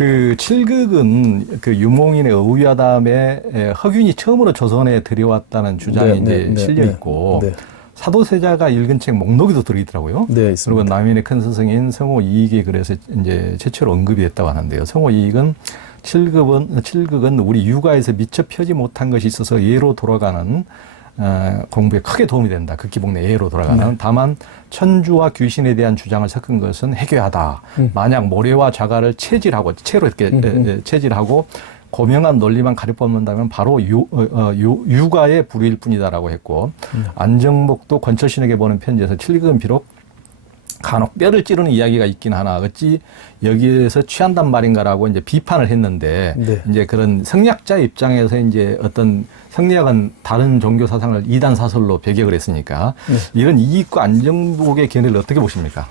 그 칠극은 그 유목인의 의위화담에 허균이 처음으로 조선에 들여왔다는 주장이 이제 실려 있고 사도세자가 읽은 책 목록에도 들어있더라고요. 네, 그리고 남인의 큰 스승인 성호 이익이 그래서 이제 최초로 언급이 됐다고 하는데요. 성호 이익은 칠극은 우리 육아에서 미처 펴지 못한 것이 있어서 예로 돌아가는 공부에 크게 도움이 된다. 극기복내 예로 돌아가는. 다만 천주와 귀신에 대한 주장을 섞은 것은 해괴하다. 만약 모래와 자갈을 체질하고 채로 이렇게 체질하고 고명한 논리만 가려뻗는다면 바로 육아의 불의일 뿐이다라고 했고 안정복도 권철신에게 보낸 편지에서 칠극은 비록 간혹 뼈를 찌르는 이야기가 있긴 하나 어찌 여기에서 취한단 말인가라고 이제 비판을 했는데 이제 그런 성리학자 입장에서 이제 어떤 성리학은 다른 종교 사상을 이단 사설로 배격을 했으니까 이런 이익과 안정복의 견해를 어떻게 보십니까?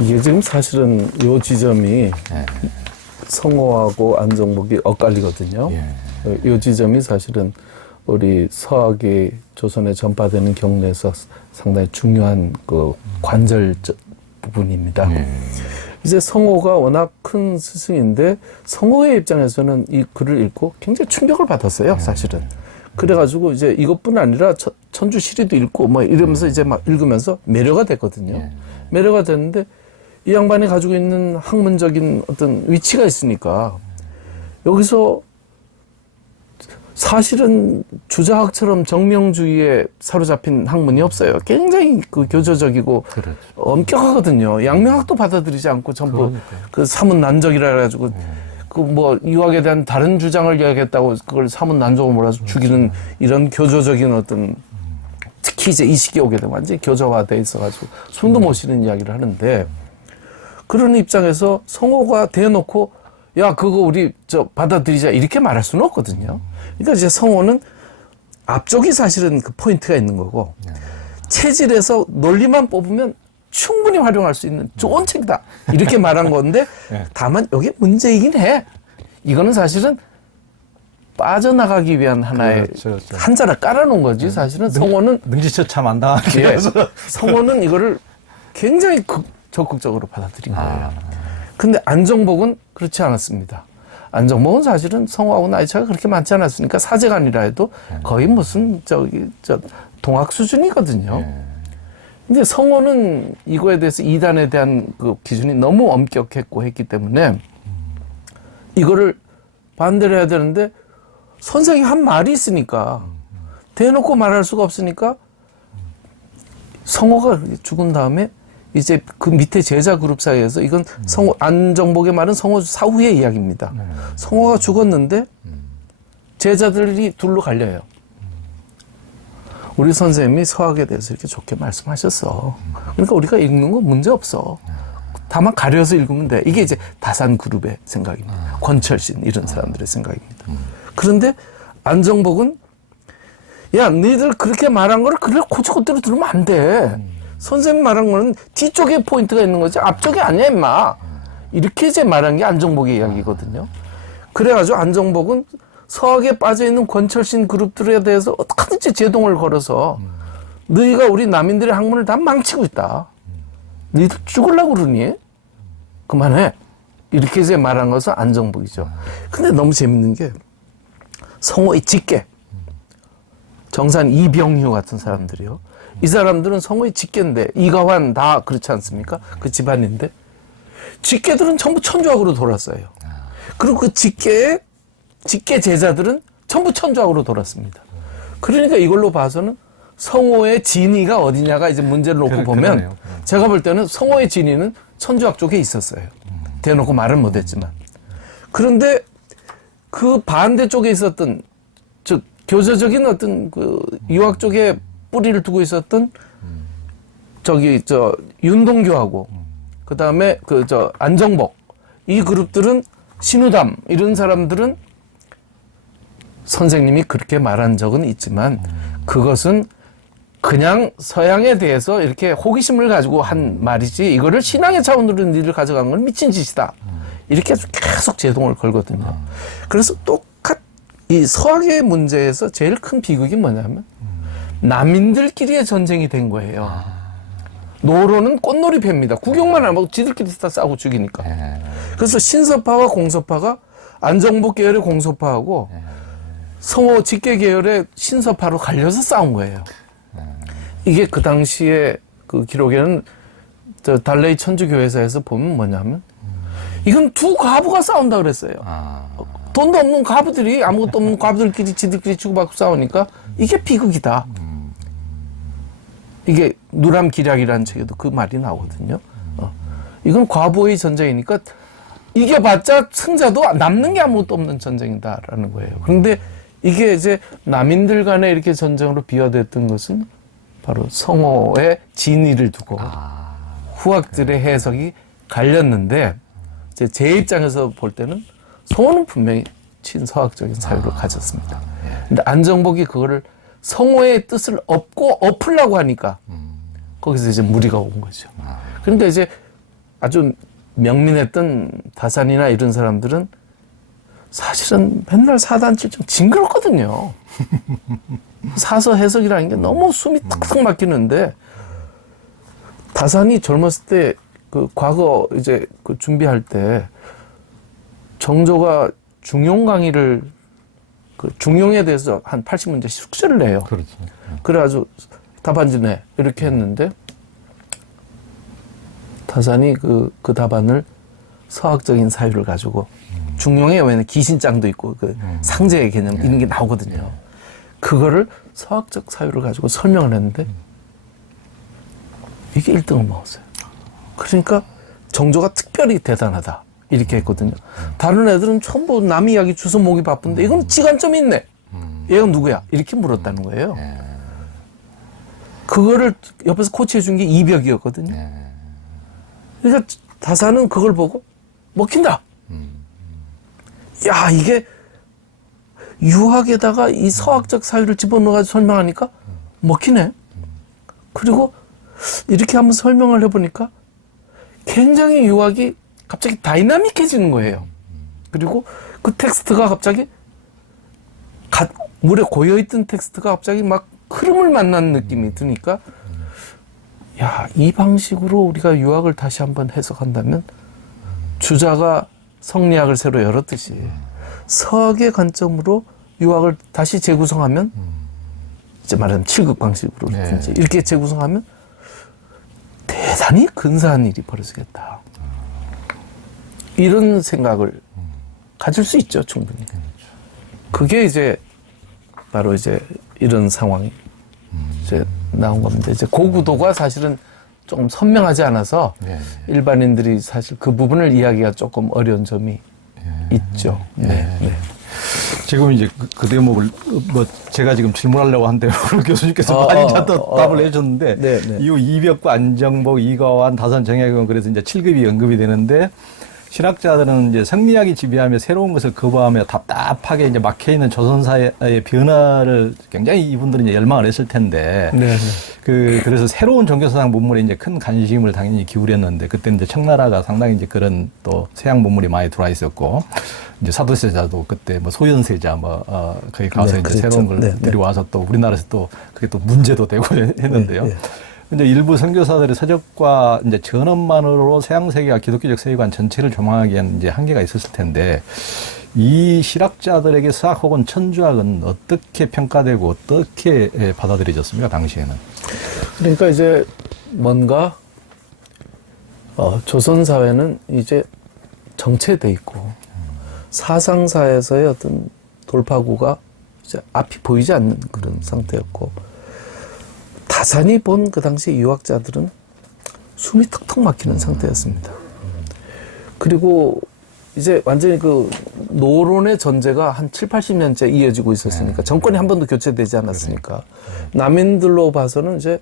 이게 지금 사실은 요 지점이 성호하고 안정복이 엇갈리거든요. 요 지점이 사실은 우리 서학이 조선에 전파되는 경로에서 상당히 중요한 그 관절 부분입니다. 이제 성호가 워낙 큰 스승인데 성호의 입장에서는 이 글을 읽고 굉장히 충격을 받았어요, 사실은. 그래가지고 이제 이것뿐 아니라 천주 시리도 읽고 뭐 이러면서 이제 막 읽으면서 매료가 됐거든요. 매료가 됐는데 이 양반이 가지고 있는 학문적인 어떤 위치가 있으니까 여기서 사실은 주자학처럼 정명주의에 사로잡힌 학문이 없어요. 굉장히 그 교조적이고 엄격하거든요. 양명학도 받아들이지 않고 전부 그 사문난적이라 해가지고 그 뭐 유학에 대한 다른 주장을 이야기했다고 그걸 사문난적으로 몰아서 죽이는 이런 교조적인 어떤 특히 이제 이 시기에 오게 되면 완전히 교조화돼 있어가지고 숨도 못 쉬는 이야기를 하는데 그런 입장에서 성호가 대놓고 야 그거 우리 받아들이자 이렇게 말할 수는 없거든요. 그러니까 이제 성호는 앞쪽이 사실은 그 포인트가 있는 거고 체질에서 논리만 뽑으면 충분히 활용할 수 있는 좋은 책이다 이렇게 말한 건데 다만 이게 문제이긴 해. 이거는 사실은 빠져나가기 위한 하나의 한자를 깔아놓은 거지. 사실은 성호는 능지처참한다. 성호는 이거를 굉장히 적극적으로 받아들인 거예요. 근데 안정복은 그렇지 않았습니다. 안정복은 사실은 성호하고 나이 차가 그렇게 많지 않았으니까 사제간이라 해도 거의 무슨 동학 수준이거든요. 근데 성호는 이거에 대해서 이단에 대한 그 기준이 너무 엄격했고 했기 때문에 이거를 반대를 해야 되는데 선생이 한 말이 있으니까 대놓고 말할 수가 없으니까 성호가 죽은 다음에 이제 그 밑에 제자 그룹 사이에서 이건 성호, 안정복의 말은 성호 사후의 이야기입니다. 성호가 죽었는데 제자들이 둘로 갈려요. 우리 선생님이 서학에 대해서 이렇게 좋게 말씀하셨어. 그러니까 우리가 읽는 건 문제 없어. 다만 가려서 읽으면 돼. 이게 이제 다산 그룹의 생각입니다. 권철신 이런 사람들의 생각입니다. 그런데 안정복은 야 너희들 그렇게 말한 거를 그래 고치고대로 들으면 안 돼. 선생님 말한 거는 뒤쪽에 포인트가 있는 거지 앞쪽이 아니야 임마. 이렇게 이제 말한 게 안정복의 이야기거든요. 그래가지고 안정복은 서학에 빠져있는 권철신 그룹들에 대해서 어떻게든지 제동을 걸어서 너희가 우리 남인들의 학문을 다 망치고 있다. 너희들 죽으려고 그러니? 그만해. 이렇게 이제 말한 것은 안정복이죠. 근데 너무 재밌는 게 성호의 직계 정산 이병휴 같은 사람들이요. 이 사람들은 성호의 직계인데 이가환 다 그렇지 않습니까? 그 집안인데 직계들은 전부 천주학으로 돌았어요. 그리고 그 직계 제자들은 전부 천주학으로 돌았습니다. 그러니까 이걸로 봐서는 성호의 진위가 어디냐가 이제 문제를 놓고 보면 제가 볼 때는 성호의 진위는 천주학 쪽에 있었어요. 대놓고 말은 못했지만. 그런데 그 반대 쪽에 있었던 교조적인 어떤 그 유학 쪽에 뿌리를 두고 있었던 윤동교하고 그 다음에 안정복 이 그룹들은 신우담 이런 사람들은 선생님이 그렇게 말한 적은 있지만 그것은 그냥 서양에 대해서 이렇게 호기심을 가지고 한 말이지 이거를 신앙의 차원으로 니들 가져간 건 미친 짓이다. 이렇게 계속 제동을 걸거든요. 그래서 이 서학의 문제에서 제일 큰 비극이 뭐냐면 남인들끼리의 전쟁이 된 거예요. 노로는 꽃놀이 패입니다. 구경만 하면 지들끼리 다 싸우고 죽이니까. 그래서 신서파와 공서파가 안정복 계열의 공서파하고 성호 직계 계열의 신서파로 갈려서 싸운 거예요. 이게 그 당시에 그 기록에는 저 달레이 천주교회사에서 보면 뭐냐면 이건 두 과부가 싸운다 그랬어요. 돈도 없는 과부들이 아무것도 없는 과부들끼리 지들끼리 주고받고 싸우니까 이게 비극이다. 이게 누람기략이라는 책에도 그 말이 나오거든요. 이건 과부의 전쟁이니까 이겨봤자 승자도 남는 게 아무것도 없는 전쟁이다라는 거예요. 그런데 이게 이제 남인들 간에 이렇게 전쟁으로 비화됐던 것은 바로 성호의 진위를 두고 후학들의 해석이 갈렸는데 이제 제 입장에서 볼 때는 성호는 분명히 친서학적인 사유를 가졌습니다. 근데 안정복이 그거를 성호의 뜻을 엎으려고 하니까 거기서 이제 무리가 온 거죠. 그러니까 이제 아주 명민했던 다산이나 이런 사람들은 사실은 맨날 사단칠정 징그럽거든요. 사서 해석이라는 게 너무 숨이 탁탁 막히는데 다산이 젊었을 때 그 과거 이제 그 준비할 때 정조가 중용 강의를 그 중용에 대해서 한 80문제 숙제를 내요. 그렇죠. 그래가지고 답안지 내 이렇게 했는데 다산이 그 답안을 서학적인 사유를 가지고 중용에 왜냐면 기신장도 있고 그 상제의 개념 이런 게 나오거든요. 그거를 서학적 사유를 가지고 설명을 했는데 이게 1등을 먹었어요. 그러니까 정조가 특별히 대단하다 이렇게 했거든요. 다른 애들은 전부 남 이야기 주워 모기 바쁜데 이건 지관점이 있네. 얘가 누구야? 이렇게 물었다는 거예요. 그거를 옆에서 코치해 준 게 이벽이었거든요. 그러니까 다산은 그걸 보고 먹힌다. 야, 이게 유학에다가 이 서학적 사유를 집어넣어가지고 설명하니까 먹히네. 그리고 이렇게 한번 설명을 해보니까 굉장히 유학이 갑자기 다이나믹해지는 거예요. 그리고 그 텍스트가 갑자기 물에 고여있던 텍스트가 갑자기 막 흐름을 만난 느낌이 드니까 야, 이 방식으로 우리가 유학을 다시 한번 해석한다면 주자가 성리학을 새로 열었듯이 서학의 관점으로 유학을 다시 재구성하면 이제 말하자면 칠극 방식으로 이렇게 재구성하면 대단히 근사한 일이 벌어지겠다. 이런 생각을 가질 수 있죠, 충분히. 그게 이제 바로 이제 이런 상황이 이제 나온 겁니다. 이제 고구도가 사실은 조금 선명하지 않아서 일반인들이 사실 그 부분을 이해하기가 조금 어려운 점이 있죠. 지금 이제 그 대목을 뭐 제가 지금 질문하려고 한데 교수님께서 많이 답을 해줬는데 이후 이벽과 안정복, 이가완, 다산, 정약용 그래서 이제 7급이 언급이 되는데 신학자들은 이제 성리학이 지배하며 새로운 것을 거부하며 답답하게 이제 막혀있는 조선사의 변화를 굉장히 이분들은 이제 열망을 했을 텐데. 그래서 새로운 종교사상 문물에 이제 큰 관심을 당연히 기울였는데 그때 이제 청나라가 상당히 이제 그런 또 서양 문물이 많이 들어와 있었고 이제 사도세자도 그때 뭐 소현세자 거기 가서 이제 새로운 걸 데려와서 또 우리나라에서 또 그게 또 문제도 되고 했는데요. 근데 일부 선교사들의 서적과 이제 전언만으로 서양 세계와 기독교적 세계관 전체를 조망하기에는 이제 한계가 있었을 텐데 이 실학자들에게 서학 혹은 천주학은 어떻게 평가되고 어떻게 받아들여졌습니까 당시에는? 그러니까 이제 뭔가 조선 사회는 이제 정체돼 있고 사상사에서의 어떤 돌파구가 이제 앞이 보이지 않는 그런 상태였고. 다산이 본 그 당시 유학자들은 숨이 턱턱 막히는 상태였습니다. 그리고 이제 완전히 그 노론의 전제가 한 7, 80년째 이어지고 있었으니까 정권이 한 번도 교체되지 않았으니까 남인들로 봐서는 이제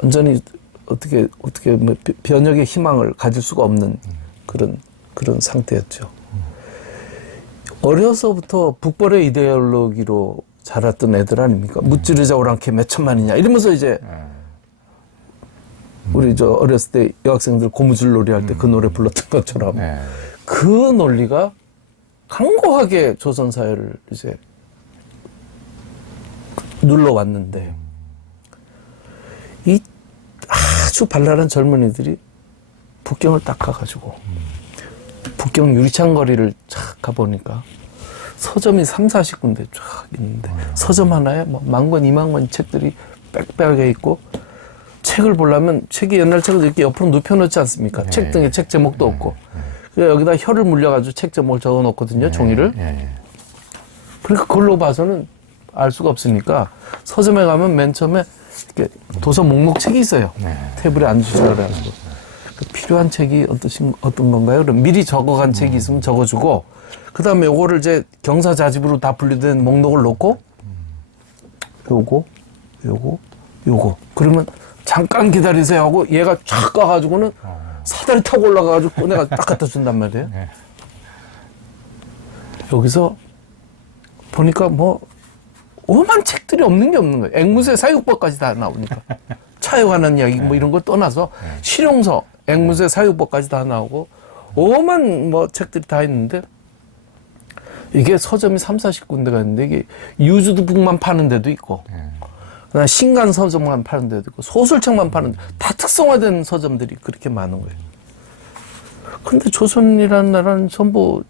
완전히 어떻게 뭐 변혁의 희망을 가질 수가 없는 그런 상태였죠. 어려서부터 북벌의 이데올로기로 자랐던 애들 아닙니까? 무찌르자 오랑캐 몇 천만이냐 이러면서 이제 우리 저 어렸을 때 여학생들 고무줄 놀이 할 때 그 노래 불렀던 것처럼 그 논리가 강고하게 조선 사회를 이제 눌러왔는데 이 아주 발랄한 젊은이들이 북경을 딱 가가지고 북경 유리창 거리를 쫙 가보니까 서점이 30-40군데 쫙 있는데 서점 하나에 뭐 10,000권, 20,000권 책들이 빽빽하게 있고 책을 보려면 책이 옛날 책을 이렇게 옆으로 눕혀놓지 않습니까? 네. 책 등에 책 제목도 없고 그래서 여기다 혀를 물려가지고 책 제목을 적어놓거든요. 종이를. 그러니까 그걸로 봐서는 알 수가 없으니까 서점에 가면 맨 처음에 이렇게 도서 목록책이 있어요. 테이블에 앉으시라 그래가지고 필요한 책이 어떤 건가요? 그럼 미리 적어간 책이 있으면 적어주고 그 다음에 요거를 이제 경사자집으로 다 분류된 목록을 놓고 요거 그러면 잠깐 기다리세요 하고 얘가 쫙 가가지고는 사다리 타고 올라가가지고 꺼내가 딱 갖다 준단 말이에요. 여기서 보니까 뭐 오만 책들이 없는 게 없는 거예요. 앵무새 사육법까지 다 나오니까 차에 관한 이야기 뭐 이런 걸 떠나서 실용서, 앵무새 사육법까지 다 나오고 오만 뭐 책들이 다 있는데 이게 서점이 30-40군데가 있는데 이게 유즈북만 파는 데도 있고 그다음에 신간 서점만 파는 데도 있고 소설책만 파는 다 특성화된 서점들이 그렇게 많은 거예요. 근데 조선이라는 나라는 전부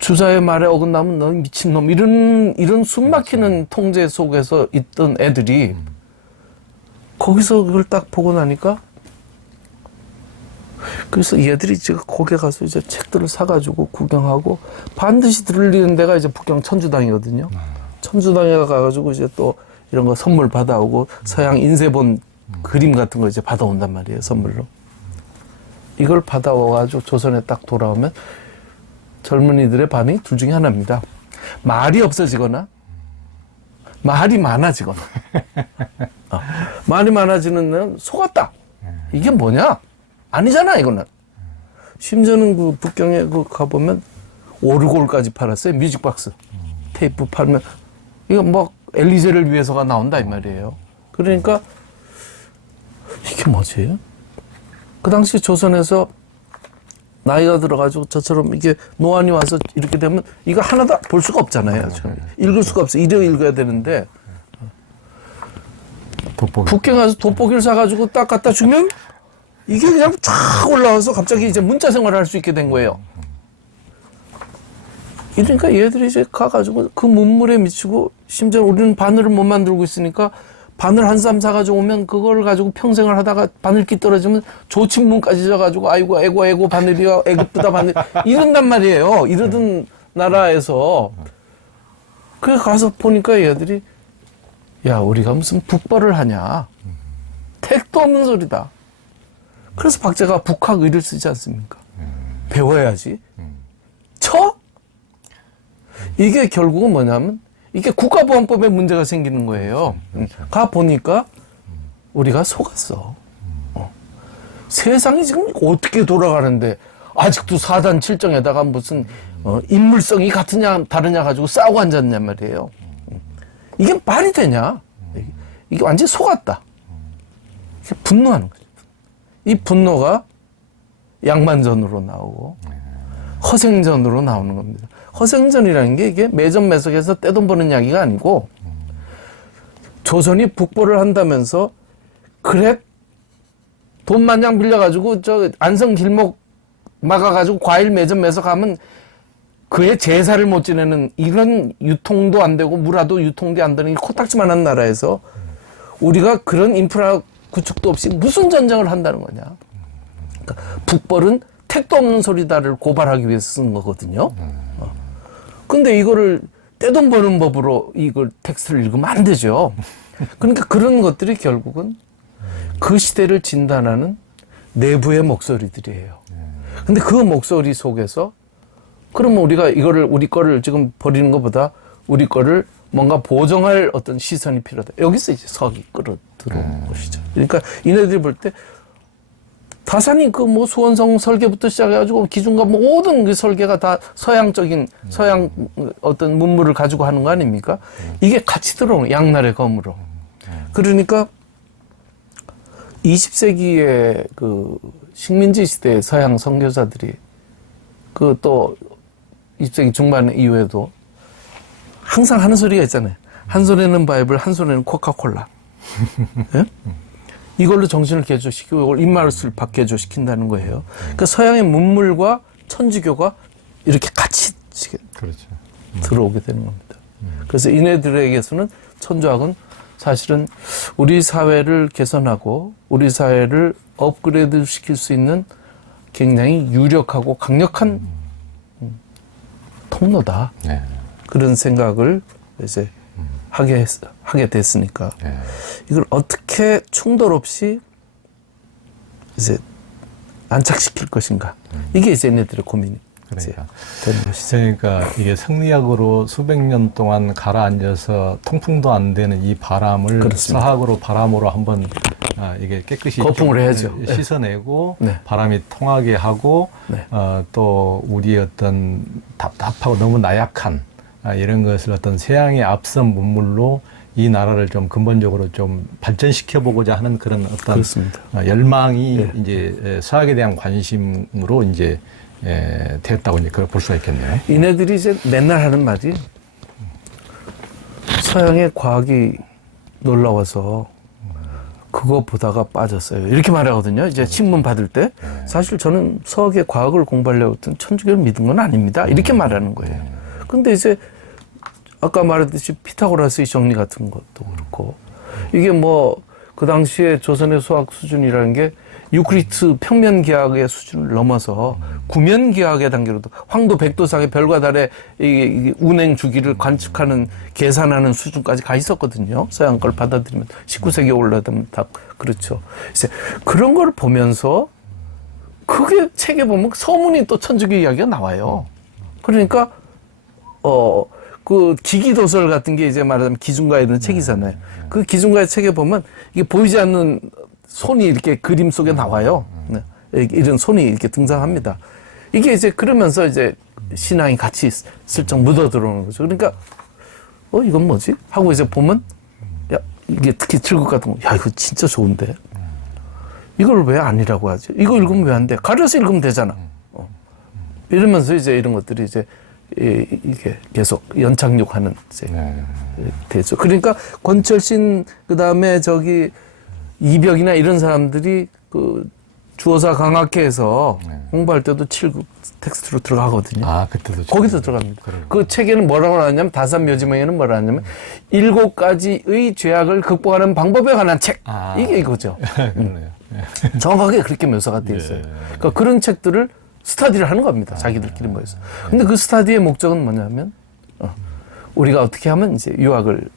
주자의 말에 어긋나면 너 미친놈 이런 숨막히는 통제 속에서 있던 애들이 거기서 그걸 딱 보고 나니까 그래서 얘들이 지금 거기 가서 이제 책들을 사가지고 구경하고 반드시 들리는 데가 이제 북경 천주당이거든요. 천주당에 가가지고 이제 또 이런 거 선물 받아오고 서양 인쇄본 그림 같은 거 이제 받아온단 말이에요. 선물로. 이걸 받아와가지고 조선에 딱 돌아오면 젊은이들의 반응이 둘 중에 하나입니다. 말이 없어지거나 말이 많아지거나 말이 많아지는 데는 속았다. 이게 뭐냐? 아니잖아 이거는. 심지어는 그 북경에 그 가보면 오르골까지 팔았어요. 뮤직박스 테이프 팔면 이거 뭐 엘리제를 위해서가 나온다 이 말이에요. 그러니까 이게 뭐지? 그 당시 조선에서 나이가 들어가지고 저처럼 이게 노안이 와서 이렇게 되면 이거 하나 다 볼 수가 없잖아요. 읽을 수가 없어. 이려 읽어야 되는데 북경 가서 돋보기를 사가지고 딱 갖다 주면 이게 그냥 쫙 올라와서 갑자기 이제 문자 생활을 할 수 있게 된 거예요. 이러니까 얘들이 이제 가가지고 그 문물에 미치고 심지어 우리는 바늘을 못 만들고 있으니까 바늘 한 쌈 사가지고 오면 그걸 가지고 평생을 하다가 바늘기 떨어지면 조친문까지 져가지고 아이고 애고 바늘이야 애급부다 바늘 이런단 말이에요. 이러던 나라에서 그래 가서 보니까 얘들이 야 우리가 무슨 북벌을 하냐 택도 없는 소리다. 그래서 박제가 북학의를 쓰지 않습니까? 배워야지. 쳐? 이게 결국은 뭐냐면 이게 국가보안법에 문제가 생기는 거예요. 가 보니까 우리가 속았어. 세상이 지금 어떻게 돌아가는데 아직도 4단 7정에다가 무슨 인물성이 같으냐 다르냐 가지고 싸우고 앉았냔 말이에요. 이게 말이 되냐? 이게 완전히 속았다. 이게 분노하는 거죠. 이 분노가 양만전으로 나오고 허생전으로 나오는 겁니다. 허생전이라는 게 이게 매점 매석에서 떼돈 버는 이야기가 아니고 조선이 북벌을 한다면서 그래 돈 마냥 빌려가지고 저 안성 길목 막아가지고 과일 매점 매석하면 그의 제사를 못 지내는 이런 유통도 안 되고 무라도 유통도 안 되는 이 코딱지만한 나라에서 우리가 그런 인프라 구축도 없이 무슨 전쟁을 한다는 거냐. 그러니까 북벌은 택도 없는 소리다를 고발하기 위해서 쓴 거거든요. 근데 이거를 떼돈 버는 법으로 이걸 텍스트를 읽으면 안 되죠. 그러니까 그런 것들이 결국은 그 시대를 진단하는 내부의 목소리들이에요. 근데 그 목소리 속에서 그러면 우리가 이거를 우리 거를 지금 버리는 것보다 우리 거를 뭔가 보정할 어떤 시선이 필요하다. 여기서 이제 석이 끌어 들어오는 것이죠. 그러니까 이네들이 볼 때 다산이 그 뭐 수원성 설계부터 시작해가지고 기준과 모든 그 설계가 다 서양적인 서양 어떤 문물을 가지고 하는 거 아닙니까? 이게 같이 들어오는 양날의 검으로. 그러니까 20세기의 그 식민지 시대의 서양 선교사들이 그 또 20세기 중반 이후에도 항상 하는 소리가 있잖아요. 한 손에는 바이블, 한 손에는 코카콜라. 네? 이걸로 정신을 개조시키고 이걸 입맛을 개조시킨다는 거예요. 그러니까 서양의 문물과 천주교가 이렇게 같이 그렇죠. 들어오게 되는 겁니다. 그래서 이네들에게서는 천주학은 사실은 우리 사회를 개선하고 우리 사회를 업그레이드 시킬 수 있는 굉장히 유력하고 강력한 통로다. 네. 그런 생각을 이제 하게 됐으니까 네. 이걸 어떻게 충돌 없이 이제 안착시킬 것인가. 이게 이제 얘네들의 고민이 그러니까. 되는 것이죠. 그러니까 이게 성리학으로 수백 년 동안 가라앉아서 통풍도 안 되는 이 바람을 그렇습니다. 사학으로 바람으로 한번 이게 깨끗이 거품을 해야죠. 씻어내고 네. 바람이 통하게 하고 네. 또 우리의 어떤 답답하고 너무 나약한 이런 것을 어떤 세상에 앞선 문물로 이 나라를 좀 근본적으로 좀 발전시켜 보고자 하는 그런 어떤 그렇습니다. 열망이 네. 이제 서학에 대한 관심으로 이제 되었다고 이제 그걸 볼 수가 있겠네요. 이네들이 이제 맨날 하는 말이 서양의 과학이 놀라워서 그거 보다가 빠졌어요. 이렇게 말하거든요. 이제 신문 받을 때 사실 저는 서학의 과학을 공부하려고 했던 천주교를 믿은 건 아닙니다. 이렇게 말하는 거예요. 근데 이제 아까 말했듯이 피타고라스의 정리 같은 것도 그렇고 이게 뭐 그 당시에 조선의 수학 수준이라는 게 유클리드 평면기하학의 수준을 넘어서 구면기하학의 단계로도 황도 백도상의 별과 달의 이 운행 주기를 관측하는 계산하는 수준까지 가 있었거든요. 서양 걸 받아들이면 19세기에 올라가면 다 그렇죠. 이제 그런 걸 보면서 그게 책에 보면 서문이 또 천주교 이야기가 나와요. 그러니까 그 기기도설 같은 게 이제 말하자면 기준가 이런 책이잖아요. 그 기준가의 책에 보면 이게 보이지 않는 손이 이렇게 그림 속에 나와요. 네. 이런 손이 이렇게 등장합니다. 이게 이제 그러면서 이제 신앙이 같이 슬쩍 묻어 들어오는 거죠. 그러니까 이건 뭐지? 하고 이제 보면 야 이게 특히 칠국 같은 거, 야 이거 진짜 좋은데 이걸 왜 아니라고 하지? 이거 읽으면 왜 안 돼? 가려서 읽으면 되잖아. 이러면서 이제 이런 것들이 이제 이게 계속 연착륙하는 이제 되죠. 그러니까 권철신 그다음에 저기 이벽이나 이런 사람들이 그 주어사 강학회에서 공부할 때도 칠국 텍스트로 들어가거든요. 그때도 거기서 들어갑니다. 그 책에는 뭐라고 나왔냐면 다산묘지명에는 뭐라 하냐면 7가지의 죄악을 극복하는 방법에 관한 책. 이게 이거죠. 그러네요. 정확하게 그렇게 묘사가 되어 있어요. 그러니까 그런 책들을 스터디를 하는 겁니다. 자기들끼리 모여서. 근데 그 스터디의 목적은 뭐냐면 우리가 어떻게 하면 이제 유학을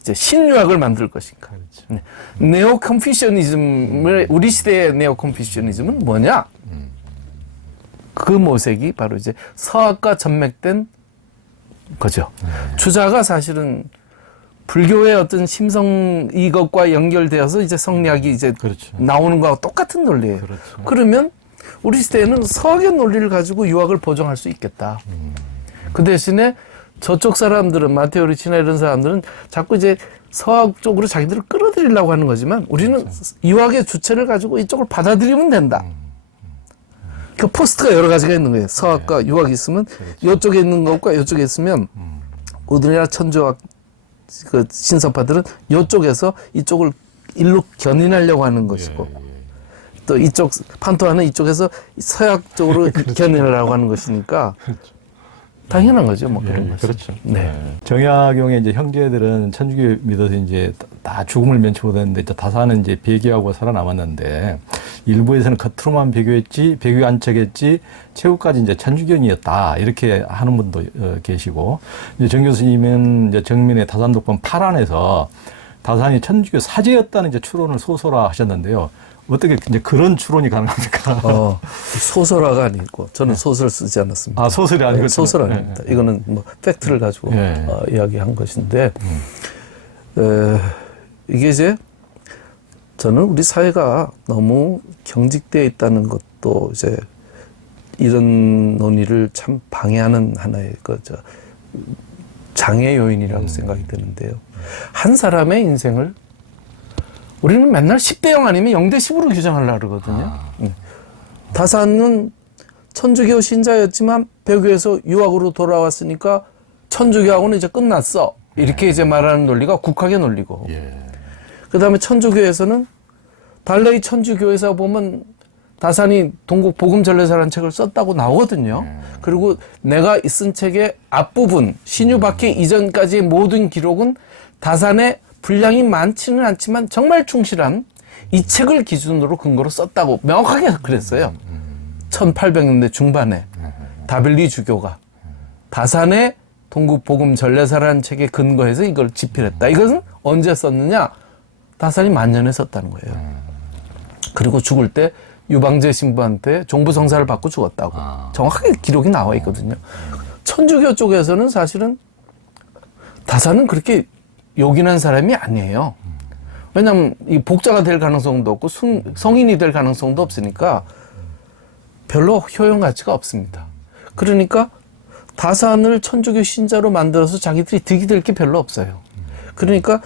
이제 신유학을 만들 것인가. 그렇죠. 네오 컨피셔니즘을 우리 시대의 네오 컨피셔니즘은 뭐냐? 그 모색이 바로 이제 서학과 전맥된 거죠. 주자가 사실은 불교의 어떤 심성 이것과 연결되어서 이제 성리학이 이제 그렇죠. 나오는 거하고 똑같은 논리예요. 그렇죠. 그러면 우리 시대에는 서학의 논리를 가지고 유학을 보정할 수 있겠다. 그 대신에 저쪽 사람들은 마테오 리치나 이런 사람들은 자꾸 이제 서학 쪽으로 자기들을 끌어들이려고 하는 거지만 우리는 그렇죠. 유학의 주체를 가지고 이쪽을 받아들이면 된다. 그 포스트가 여러 가지가 있는 거예요. 서학과 유학이 있으면 그렇죠. 이쪽에 있는 것과 이쪽에 있으면 우리나라 천주학 그 신서파들은 이쪽에서 이쪽을 일로 견인하려고 하는 것이고 또 이쪽 판토하는 이쪽에서 서약 쪽으로 견인하려고 하는 것이니까 당연한 거죠, 뭐 그런 것은. 그렇죠. 네. 정약용의 이제 형제들은 천주교 믿어서 이제 다 죽음을 면치고 됐는데 다사는 이제 배교하고 살아남았는데 일부에서는 겉으로만 배교 안척했지 최후까지 이제 천주교인이었다 이렇게 하는 분도 계시고 이제 정 교수님은 이제 정민의 다산독본 8안에서 다산이 천주교 사제였다는 이제 추론을 소설화하셨는데요. 어떻게 이제 그런 추론이 가능합니까? 소설화가 아니고 저는 소설 쓰지 않았습니다. 소설이 아니고 소설 아닙니다. 이거는 뭐 팩트를 가지고 이야기한 것인데 이게 이제 저는 우리 사회가 너무 경직되어 있다는 것도 이제 이런 논의를 참 방해하는 하나의 장애 요인이라고 생각이 드는데요. 한 사람의 인생을 우리는 맨날 10대 0 아니면 0대 10으로 규정하려고 그러거든요. 다산은 천주교 신자였지만 배교에서 유학으로 돌아왔으니까 천주교하고는 이제 끝났어. 이렇게 이제 말하는 논리가 국학의 논리고. 그 다음에 천주교에서는 달레이 천주교에서 보면 다산이 동국 복음전례사라는 책을 썼다고 나오거든요. 그리고 내가 쓴 책의 앞부분 신유박해 이전까지의 모든 기록은 다산의 분량이 많지는 않지만 정말 충실한 이 책을 기준으로 근거로 썼다고 명확하게 그랬어요. 1800년대 중반에 다빌리 주교가 다산의 동국 복음 전례사라는 책에 근거해서 이걸 집필했다. 이것은 언제 썼느냐? 다산이 만년에 썼다는 거예요. 그리고 죽을 때 유방제 신부한테 종부성사를 받고 죽었다고. 정확하게 기록이 나와 있거든요. 천주교 쪽에서는 사실은 다산은 그렇게 요긴한 사람이 아니에요. 왜냐하면 이 복자가 될 가능성도 없고 성인이 될 가능성도 없으니까 별로 효용 가치가 없습니다. 그러니까 다산을 천주교 신자로 만들어서 자기들이 득이 될 게 별로 없어요. 그러니까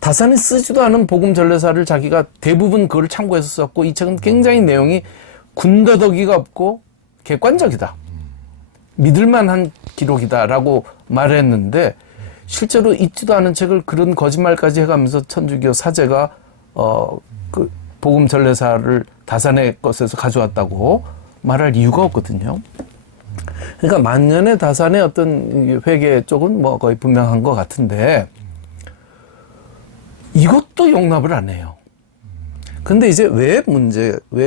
다산이 쓰지도 않은 복음 전례사를 자기가 대부분 그걸 참고해서 썼고 이 책은 굉장히 내용이 군더더기가 없고 객관적이다. 믿을만한 기록이다라고 말했는데 실제로 있지도 않은 책을 그런 거짓말까지 해가면서 천주교 사제가 그 복음 전례사를 다산의 것에서 가져왔다고 말할 이유가 없거든요. 그러니까 만년의 다산의 어떤 회계 쪽은 뭐 거의 분명한 것 같은데 이것도 용납을 안 해요. 근데 이제 왜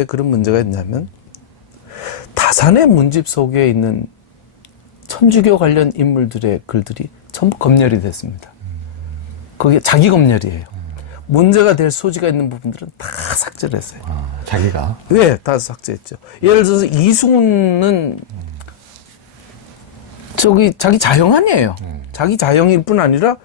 그런 문제가 있냐면 다산의 문집 속에 있는 천주교 관련 인물들의 글들이 전부 검열이 됐습니다. 그게 자기 검열이에요. 문제가 될 소지가 있는 부분들은 다 삭제를 했어요. 자기가? 네, 다 삭제했죠. 예를 들어서 이승훈은 자기 자형 아니에요. 자기 자형일 뿐 아니라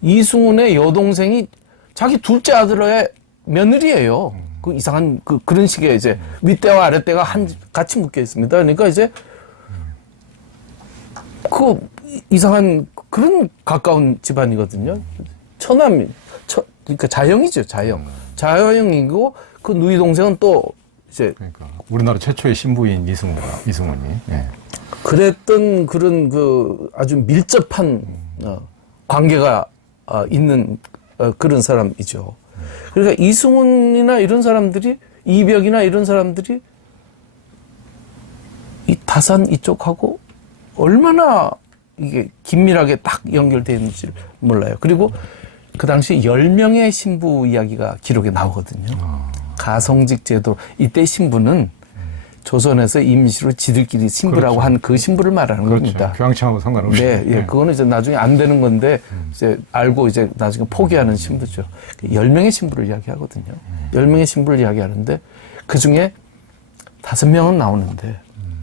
이승훈의 여동생이 자기 둘째 아들의 며느리예요. 그 이상한 그런 식의 이제 윗대와 아랫대가 같이 묶여 있습니다. 그러니까 이제 그 이상한 그런 가까운 집안이거든요. 그러니까 자형이죠, 자형. 자형이고 그 누이 동생은 또 이제 그러니까 우리나라 최초의 신부인 이승훈이. 예. 그랬던 그런 그 아주 밀접한 관계가 있는 그런 사람이죠. 그러니까 이승훈이나 이런 사람들이 이벽이나 이런 사람들이 이 다산 이쪽하고 얼마나 이게 긴밀하게 딱 연결되어 있는지 몰라요. 그리고 그 당시 10명의 신부 이야기가 기록에 나오거든요. 가성직 제도. 이때 신부는 조선에서 임시로 지들끼리 신부라고 그렇죠. 한 그 신부를 말하는 그렇죠. 겁니다. 교황청하고 상관없이. 네, 예, 그거는 이제 나중에 안 되는 건데, 이제 알고 이제 나중에 포기하는 신부죠. 10명의 신부를 이야기하거든요. 10명의 신부를 이야기하는데, 그 중에 5명은 나오는데,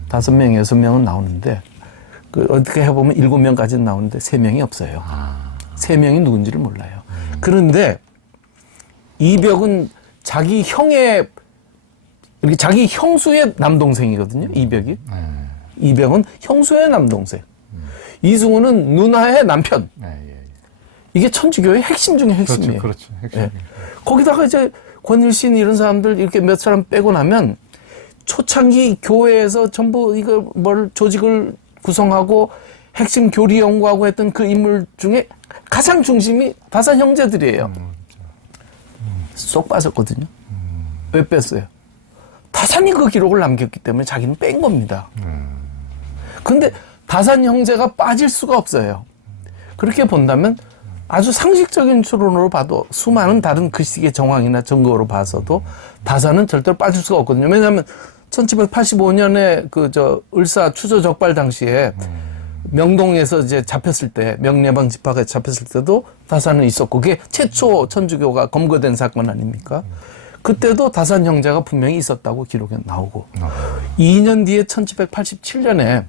5명, 6명은 나오는데, 그 어떻게 해보면 7명까지는 나오는데, 3명이 없어요. 3명이 누군지를 몰라요. 그런데, 이벽은 자기 형의, 이렇게 자기 형수의 남동생이거든요, 이벽이. 이벽은 형수의 남동생. 이승훈은 누나의 남편. 이게 천주교의 핵심 중에 핵심이에요. 그렇죠. 핵심. 예. 거기다가 이제 권일신 이런 사람들 이렇게 몇 사람 빼고 나면 초창기 교회에서 전부 이걸 조직을 구성하고 핵심 교리 연구하고 했던 그 인물 중에 가장 중심이 다산 형제들이에요. 쏙 빠졌거든요. 왜 뺐어요? 다산이 그 기록을 남겼기 때문에 자기는 뺀 겁니다. 근데 다산 형제가 빠질 수가 없어요. 그렇게 본다면 아주 상식적인 추론으로 봐도 수많은 다른 글씨의 정황이나 증거로 봐서도 다산은 절대로 빠질 수가 없거든요. 왜냐하면 1785년에 을사 추조 적발 당시에 명동에서 이제 잡혔을 때, 명례방 집합에 잡혔을 때도 다산은 있었고, 그게 최초 천주교가 검거된 사건 아닙니까? 그때도 다산 형제가 분명히 있었다고 기록에 나오고, 2년 뒤에 1787년에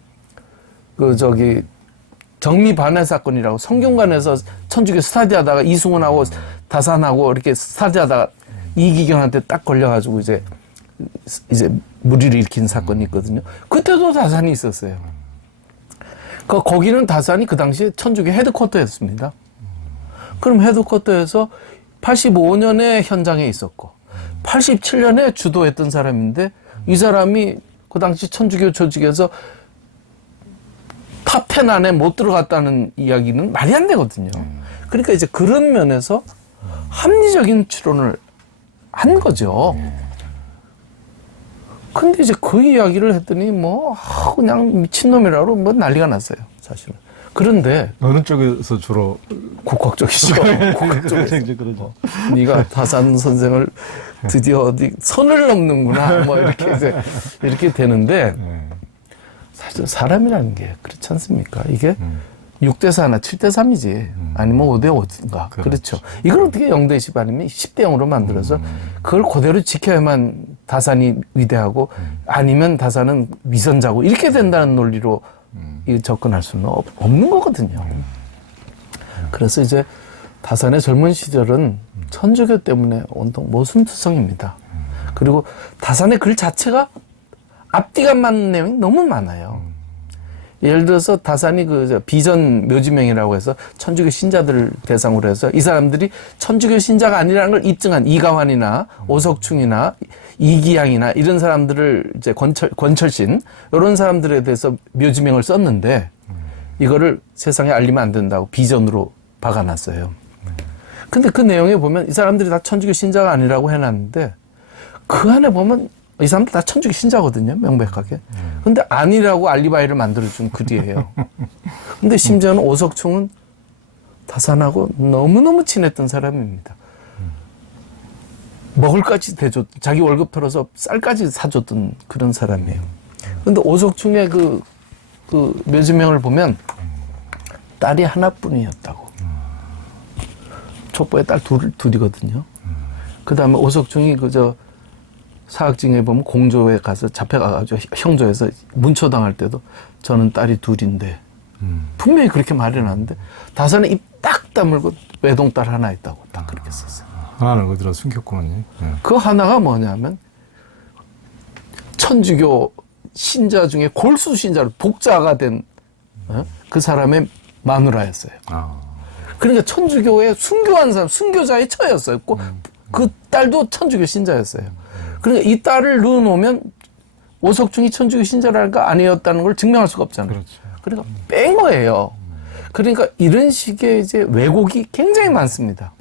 정미 반해 사건이라고 성균관에서 천주교 스타디하다가 이승훈하고 다산하고 이렇게 스타디하다가 이기경한테 딱 걸려가지고 이제 무리를 일으킨 사건이 있거든요. 그때도 다산이 있었어요. 거기는 다산이 그 당시에 천주교 헤드쿼터였습니다. 그럼 헤드쿼터에서 85년에 현장에 있었고 87년에 주도했던 사람인데 이 사람이 그 당시 천주교 조직에서 탑 10 안에 못 들어갔다는 이야기는 말이 안 되거든요. 그러니까 이제 그런 면에서 합리적인 추론을 한 거죠. 근데 이제 그 이야기를 했더니 뭐 그냥 미친놈이라고 뭐 난리가 났어요, 사실은. 그런데 어느 쪽에서 주로 국학적이죠. 국학적이죠. 그러죠. 네가 다산 선생을 드디어 어디 선을 넘는구나. 뭐 이렇게 이제 이렇게 되는데 네. 사실 사람이라는 게 그렇지 않습니까? 이게 6대 4나 7대 3이지 아니면 5대 5인가. 그렇죠. 이걸 어떻게 0대 10 아니면 10대 0으로 만들어서 그걸 그대로 지켜야만 다산이 위대하고 아니면 다산은 위선자고 이렇게 된다는 논리로 이 접근할 수는 없는 거거든요. 그래서 이제 다산의 젊은 시절은 천주교 때문에 온통 모순투성입니다. 그리고 다산의 글 자체가 앞뒤가 맞는 내용이 너무 많아요. 예를 들어서 다산이 그 비전 묘지명이라고 해서 천주교 신자들을 대상으로 해서 이 사람들이 천주교 신자가 아니라는 걸 입증한 이가환이나 오석충이나 이기양이나 이런 사람들을 이제 권철신 이런 사람들에 대해서 묘지명을 썼는데 이거를 세상에 알리면 안 된다고 비전으로 박아놨어요. 근데 그 내용에 보면 이 사람들이 다 천주교 신자가 아니라고 해놨는데 그 안에 보면 이 사람들 다 천주교 신자거든요, 명백하게. 근데 아니라고 알리바이를 만들어준 글이에요. 근데 심지어는 오석충은 다산하고 너무너무 친했던 사람입니다. 먹을까지 대줬, 자기 월급 털어서 쌀까지 사줬던 그런 사람이에요. 근데 오석충의 그 묘지명을 보면 딸이 하나뿐이었다고. 족보에 딸 둘이거든요. 그 다음에 오석충이 사학증에 보면 공조에 가서 잡혀가가지고 형조에서 문초당할 때도 저는 딸이 둘인데 분명히 그렇게 말해놨는데 다산에 입 딱 다물고 외동딸 하나 있다고 딱 그렇게 썼어요. 하나는 어디다 숨겼구만요. 네. 그 하나가 뭐냐면 천주교 신자 중에 골수 신자로 독자가 된 그 사람의 마누라였어요. 그러니까 천주교의 순교한 사람, 순교자의 처였어요. 그 딸도 천주교 신자였어요. 그러니까 이 딸을 넣어놓으면 오석충이 천주교 신자랄까 아니었다는 걸 증명할 수가 없잖아요. 그렇죠. 그러니까 뺀 거예요. 그러니까 이런 식의 이제 왜곡이 굉장히 많습니다.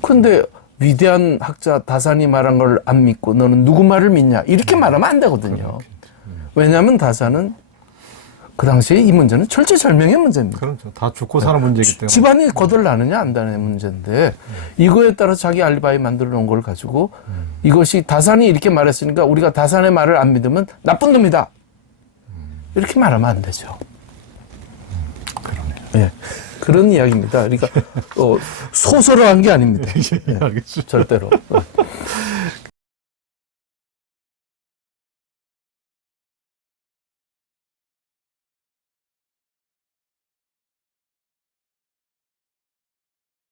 근데 위대한 학자 다산이 말한 걸 안 믿고 너는 누구 말을 믿냐? 이렇게 말하면 안 되거든요. 왜냐하면 다산은 그 당시에 이 문제는 철저절명의 문제입니다. 그렇죠. 다 죽고 사는 문제이기 때문에. 집안이 거덜나느냐 안 나느냐 문제인데 이거에 따라 자기 알리바이 만들어 놓은 걸 가지고 이것이 다산이 이렇게 말했으니까 우리가 다산의 말을 안 믿으면 나쁜 놈이다. 이렇게 말하면 안 되죠. 그러네요. 예. 그런 이야기입니다. 그러니까 소설을 한 게 아닙니다. 예, 알겠습니다. 절대로.